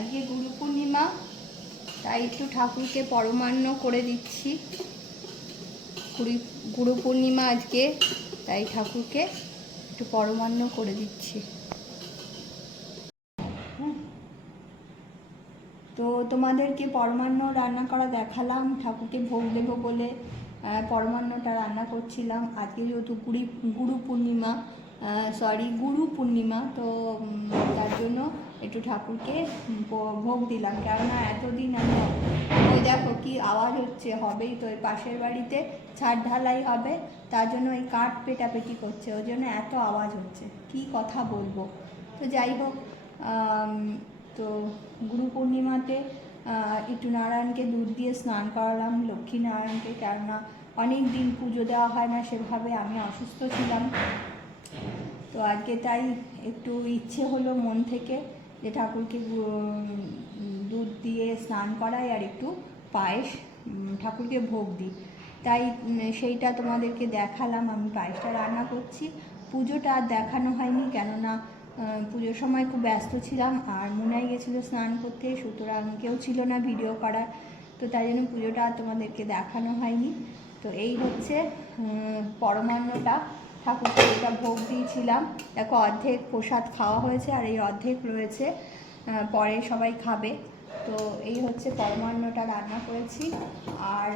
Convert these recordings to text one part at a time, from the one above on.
আজকে গুরু পূর্ণিমা, তাই একটু ঠাকুরকে পরমান্ন করে দিচ্ছি। গুরু পূর্ণিমা আজকে, তাই ঠাকুরকে একটু পরমান্ন করে দিচ্ছি। তো তোমাদেরকে পরমান্ন রান্না করা দেখালাম, ঠাকুরকে ভোগ দেবো বলে পরমান্নটা রান্না করছিলাম। আজকে যেহেতু গুরু পূর্ণিমা, তো তার জন্য একটু ঠাকুরকে ভোগ দিলাম। কেননা এতদিন আমি, ওই দেখো কি আওয়াজ হচ্ছে, হবেই তো, পাশের বাড়িতে ছাদ ঢালাই হবে, তার জন্য ওই কাঠ পেটাপেটি করছে, ওই জন্য এত আওয়াজ হচ্ছে, কি কথা বলবো। তো যাই হোক, তো গুরু পূর্ণিমাতে একটু নারায়ণকে দুধ দিয়ে স্নান করালাম, লক্ষ্মী নারায়ণকে, কেননা অনেক দিন পুজো দেওয়া হয় না সেভাবে, আমি অসুস্থ ছিলাম। তো আজকে তাই একটু ইচ্ছে হলো মন থেকে যে ঠাকুরকে দুধ দিয়ে স্নান করাই আর একটু পায়েস ঠাকুরকে ভোগ দিই, তাই সেইটা তোমাদেরকে দেখালাম। আমি পায়েসটা রান্না করছি, পুজোটা আর দেখানো হয়নি, কেননা পুজোর সময় খুব ব্যস্ত ছিলাম, আর মুনাই গেছিলো স্নান করতে, সুতরাং কেউ ছিল না ভিডিও করার, তো তাই জন্য পুজোটা আর তোমাদেরকে দেখানো হয়নি। তো এই হচ্ছে পরমান্নটা, ঠাকুরকে এটা ভোগ দিয়েছিলাম। দেখো অর্ধেক প্রসাদ খাওয়া হয়েছে আর এই অর্ধেক রয়েছে, পরে সবাই খাবে। তো এই হচ্ছে পরমান্নটা রান্না করেছি। আর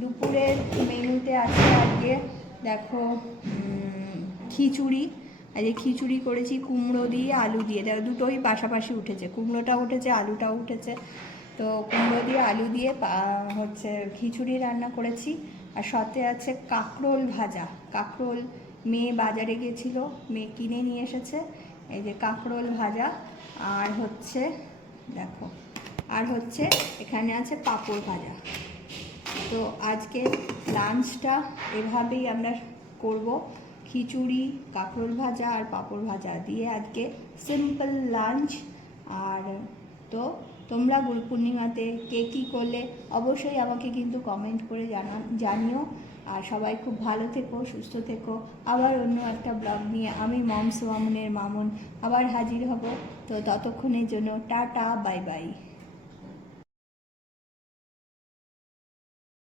দুপুরের মেনুতে আছে আজকে দেখো খিচুড়ি। আজকে খিচুড়ি করেছি কুমড়ো দিয়ে আলু দিয়ে, দেখো দুটোই পাশাপাশি উঠেছে, কুমড়োটা উঠেছে আলুটাও উঠেছে। তো কুমড়ো দিয়ে আলু দিয়ে হচ্ছে খিচুড়ি রান্না করেছি। আর সাথে আছে কাঁকরোল ভাজা। কাঁকরোল মেয়ে বাজারে গিয়েছিল, মেয়ে কিনে নিয়ে এসেছে, এই যে কাঁকরোল ভাজা। আর হচ্ছে দেখো, আর হচ্ছে এখানে আছে পাঁপড় ভাজা। তো আজকে লাঞ্চটা এভাবেই আমরা করব, খিচুড়ি, কাঁকরোল ভাজা আর পাঁপড় ভাজা দিয়ে আজকে সিম্পল লাঞ্চ। আর তো তোমরা গুরু পূর্ণিমাতে কে কী করলে অবশ্যই আমাকে কিন্তু কমেন্ট করে জানিও। আর সবাই খুব ভালো থেকো, সুস্থ থেকো। আবার অন্য একটা ব্লগ নিয়ে আমি মমস মামুনের মামুন আবার হাজির হব। তো ততক্ষণের জন্য টাটা, বাই বাই।